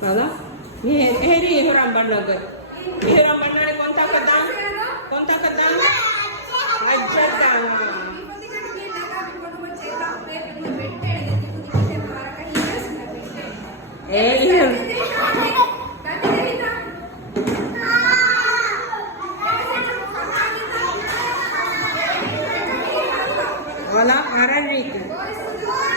Voilà. Heri hiram bannaga. Hiram bannane konta kadam? Konta kadam? Ajjadam. Hiram. Voilà, Arabic.